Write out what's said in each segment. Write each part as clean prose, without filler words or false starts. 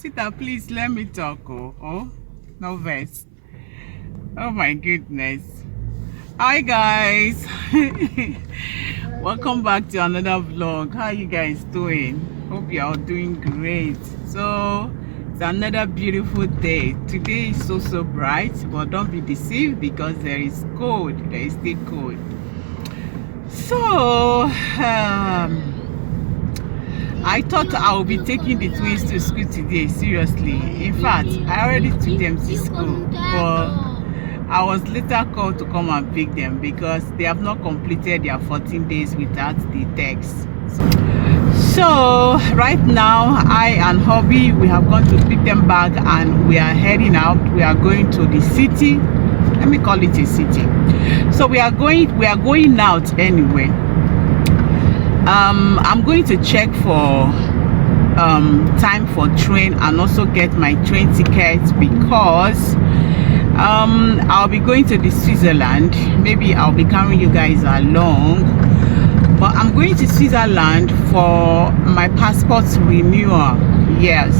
Sita, please let me talk. Oh, no verse. Oh my goodness. Hi guys. Welcome back to another vlog. How you guys doing? Hope you are doing great. So it's another beautiful day. Today is so bright, but don't be deceived because there is cold. There is still cold. So I thought I would be taking the twins to school today, seriously. In fact, I already took them to school, but I was later called to come and pick them because they have not completed their 14 days without the text. So right now, I and hubby, we have gone to pick them back and we are heading out. We are going to the city. Let me call it a city. So we are going out anyway. I'm going to check for time for train and also get my train tickets because I'll be going to the Switzerland. Maybe I'll be carrying you guys along, but I'm going to Switzerland for my passport renewal. Yes,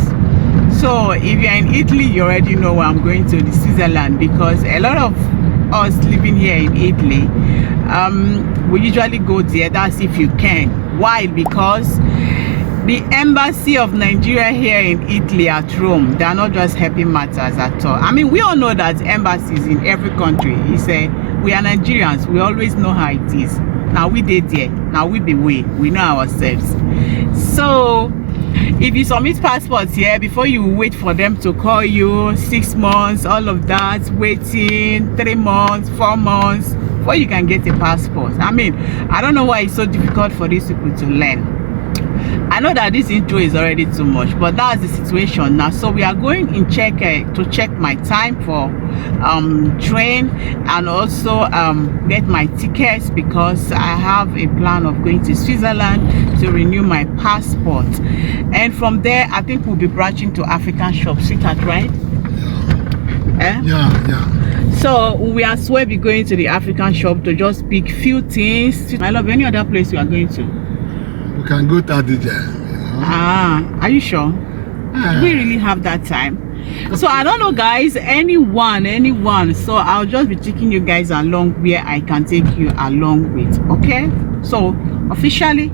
so if you're in Italy, you already know where I'm going to the Switzerland because a lot of us living here in Italy, we usually go there. That's if you can. Why? Because the embassy of Nigeria here in Italy at Rome, they are not just helping matters at all. I mean, we all know that embassies in every country. We are Nigerians. We always know how it is. Now we did there. Now we be we know ourselves. So if you submit passports here, before you wait for them to call you, 6 months, all of that, waiting 3 months, 4 months before you can get a passport. I mean, I don't know why it's so difficult for these people to learn. I know that this intro is already too much, but that's the situation now. So we are going in to check my time for train and also get my tickets because I have a plan of going to Switzerland to renew my passport. And from there, I think we'll be branching to African shops. See that, right? Yeah. So we are swear be going to the African shop to just pick few things. I love any other place we are going to. We can go to Adija. Are you sure? Do we really have that time? So I don't know, guys. Anyone. So I'll just be taking you guys along where I can take you along with. Okay. So officially,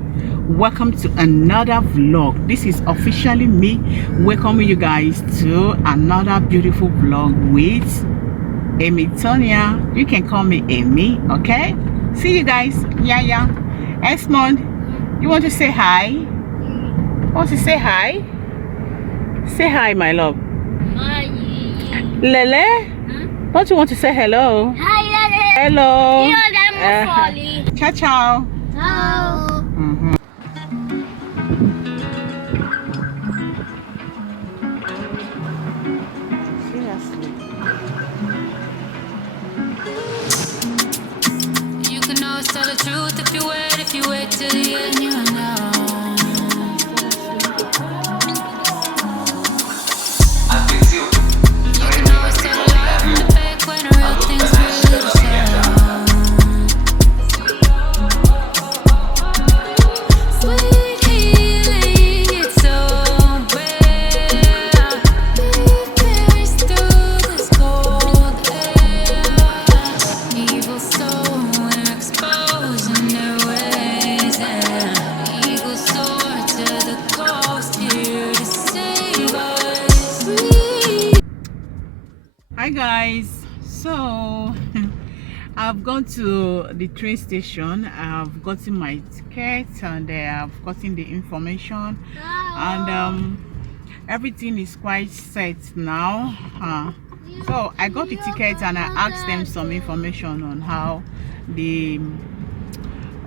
welcome to another vlog. This is officially me welcoming you guys to another beautiful vlog with Amy Thonia. You can call me Amy. Okay. See you guys. Yeah. Esmond, you want to say hi? Want to say hi? Say hi, my love. Hi. Lele? Huh? Don't you want to say hello? Hi, Lele. Hello. Ciao, ciao. Ciao. Seriously. You can always tell the truth if you wait till the end, you know. You can always tell a lie from the fake when the real thing's really the sweet healing, it's so rare. Pierce through this cold air. Evil soul, we're exposing their ways. Eagle soar to the coast, here to save us. Hi guys. So I've gone to the train station. I've gotten my ticket and I've gotten the information and everything is quite set now. So I got the ticket and I asked them some information on how the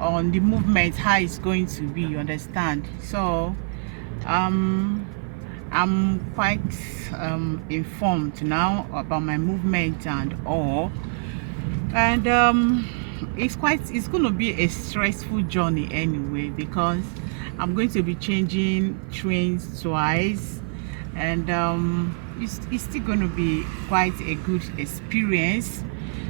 movement, how it's going to be, you understand. So I'm quite informed now about my movement and all, and it's going to be a stressful journey anyway because I'm going to be changing trains twice, and it's still going to be quite a good experience.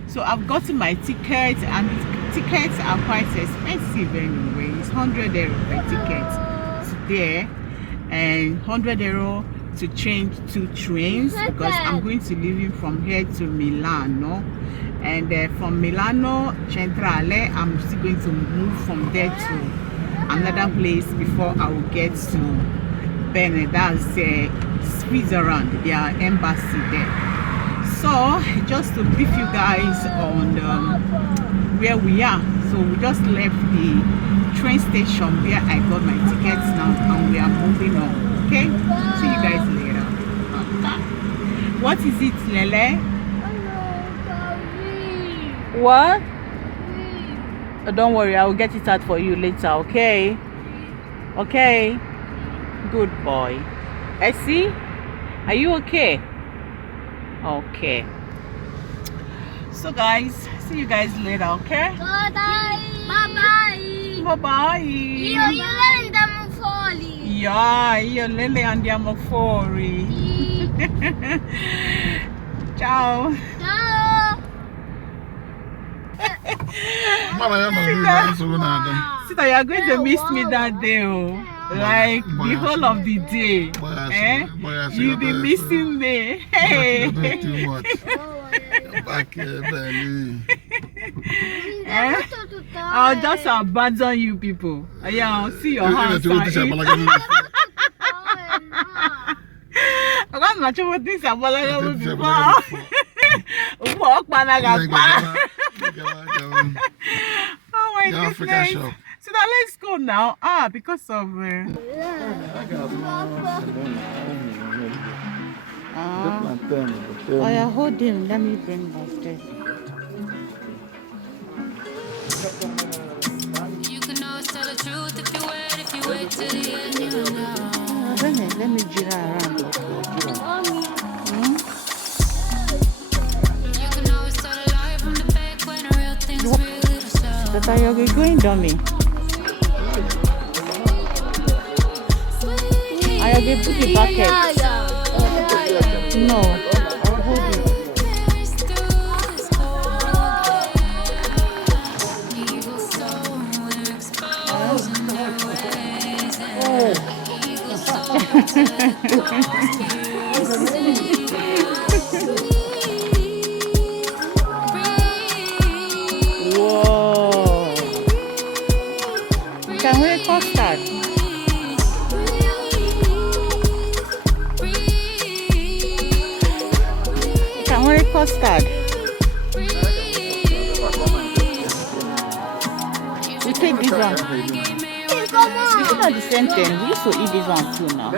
So I've gotten my ticket and the tickets are quite expensive anyway. It's 100 euro per ticket there and 100 euro to change 2 trains because I'm going to leave him from here to Milano, and from Milano Centrale I'm still going to move from there to another place before I will get to Bene, that's Switzerland, their embassy there. So just to brief you guys on where we are, so we just left the train station where I got my tickets now, and we are moving on. Okay, see you guys later. What is it, Lele? What? Oh, don't worry, I will get it out for you later. Okay, okay, good boy. Essie, are you okay? Okay, so guys, see you guys later. Okay, Bye bye. bye bye. Io andiamo fuori. Yeah, io e Lele andiamo fuori. Ciao. Ciao. Sita, you are going to miss me that day, oh. Like the whole of the day. Eh? You'll be missing me. Hey. Too much. Back here, Benny. Eh? I'll just abandon you people. Yeah, I'll see your house. I'm not sure what this is about. Oh my goodness. So now let's go now. Because of oh yeah, hold him. Let me bring upstairs. You can always tell the truth if you wait till the end, you know. Let me jira around. You can always tell a lie from the fake when the real thing's really the show. Tata, you're going, dummy. I will put the bucket. No, I'll hold it. Whoa! Can we custard? Can we custard? We take this one. It's not the same thing. We used to eat this one too now.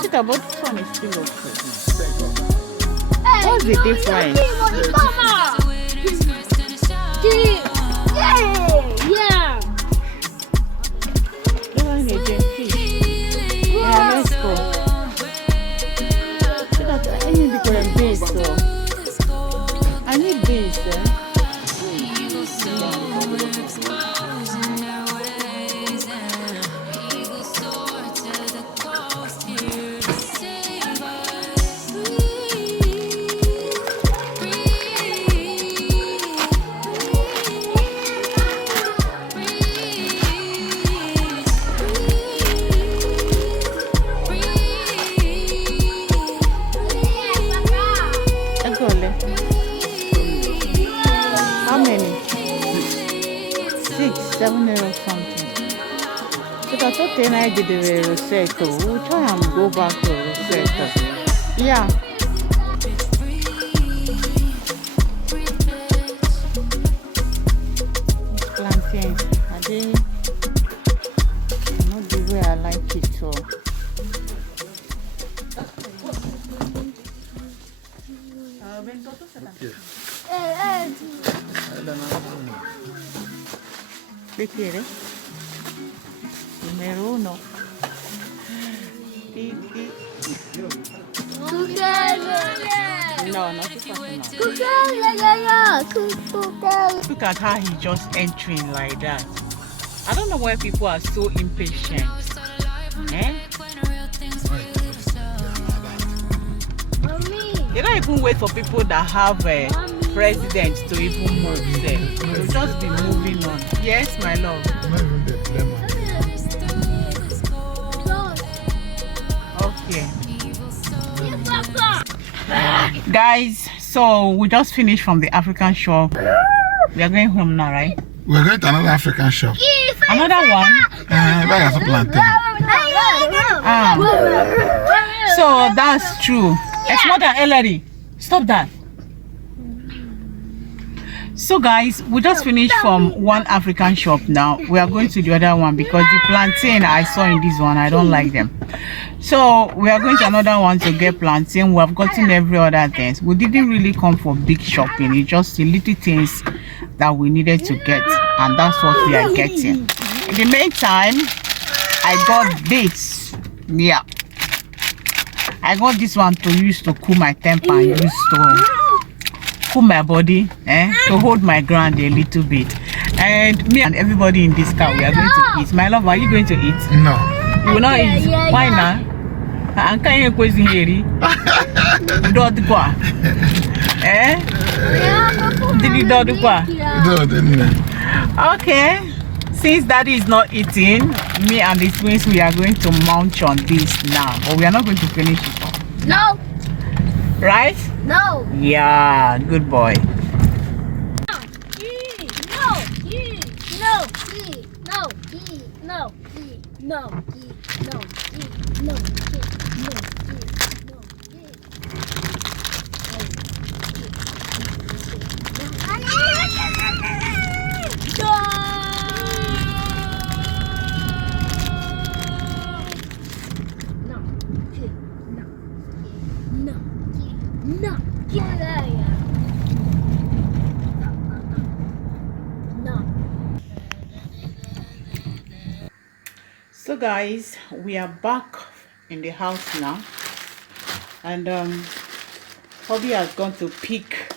Sit about this one is still okay. What's the difference? Yeah. Yeah, let's go. I need to go and base, so I need base. How many? 6, 7 or something. So I thought then I did the Rossetto. We'll try and go back to Rossetto. Yeah. Plantains. Are they not the way I like it, so. ¿Qué quiere? Número 1. No, not this one. Look at how he's just entering like that. I don't know why people are so impatient. Eh? They don't even wait for people that have presidents to even move them. They'll just be moving on. Yes, my love. Okay. here. Guys, so we just finished from the African shop. We are going home now, right? We're going to another African shop. Another one? That's a plantain. So that's true. It's more than Ellery. Stop that. So guys, we just finished from one African shop now. We are going to the other one because the plantain I saw in this one, I don't like them. So we are going to another one to get plantain. We have gotten every other things. We didn't really come for big shopping. It's just the little things that we needed to get, and that's what we are getting. In the meantime, I got this. Yeah, I got this one to use to cool my temper and use to cool my body, to hold my ground a little bit. And me and everybody in this car, we are going to eat. My love, are you going to eat? No. You will not eat. Why not? I'm kind of crazy here. Did you do what? Okay. Since daddy is not eating, me and the twins, we are going to munch on this now. But we are not going to finish it all. No. Right? No. Yeah, good boy. So guys, we are back in the house now, and Hobby has gone to pick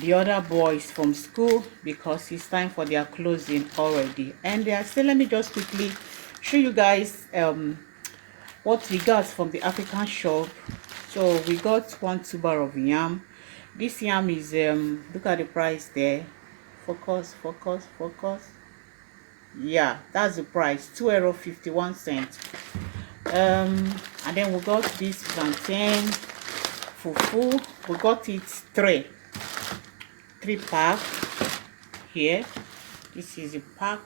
the other boys from school because it's time for their closing already. And they are still, let me just quickly show you guys what we got from the African shop. So we got one tuber of yam. This yam is look at the price there. Focus. Yeah, that's the price, €2.51. And then we got this plantain fufu. We got it three pack here. This is a pack.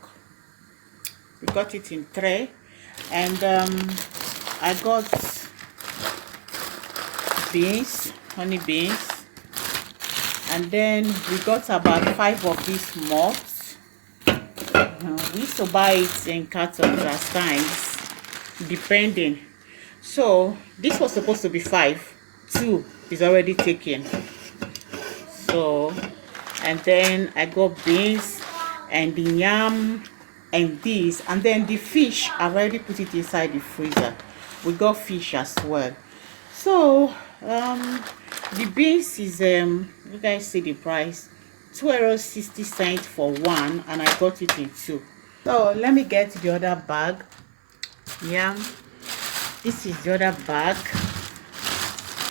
We got it in tray. And I got beans, honey beans, and then we got about 5 of these moths. We used to buy it in cartons at times, depending. So this was supposed to be 5. 2 is already taken. So, and then I got beans and the yam and this, and then the fish, I've already put it inside the freezer. We got fish as well. So the beans is you guys see the price, €2.60 for one, and I got it in 2. So let me get the other bag. Yeah, this is the other bag.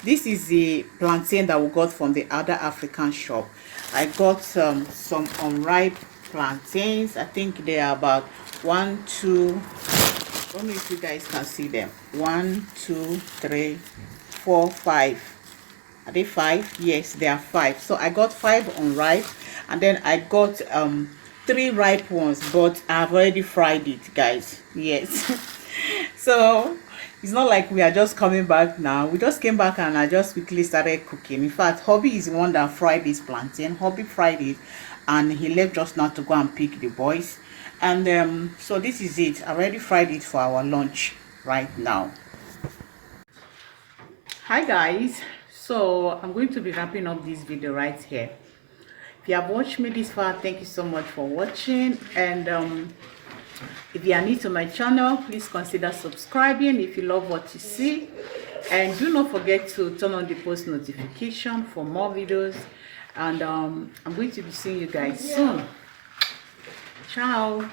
This is the plantain that we got from the other African shop. I got some unripe plantains. I think they are about 1, 2, I don't know if you guys can see them. 1, 2, 3, 4, 5. Are they 5? Yes, they are 5. So I got 5 unripe, and then I got 3 ripe ones, but I've already fried it, guys. Yes. So it's not like we are just coming back now. We just came back and I just quickly started cooking. In fact, Hobby is the one that fried this plantain. Hobby fried it and he left just now to go and pick the boys. And so this is it. I already fried it for our lunch right now. Hi guys, so I'm going to be wrapping up this video right here. If you have watched me this far, thank you so much for watching. And if you are new to my channel, please consider subscribing if you love what you see. And do not forget to turn on the post notification for more videos. And I'm going to be seeing you guys soon. Ciao.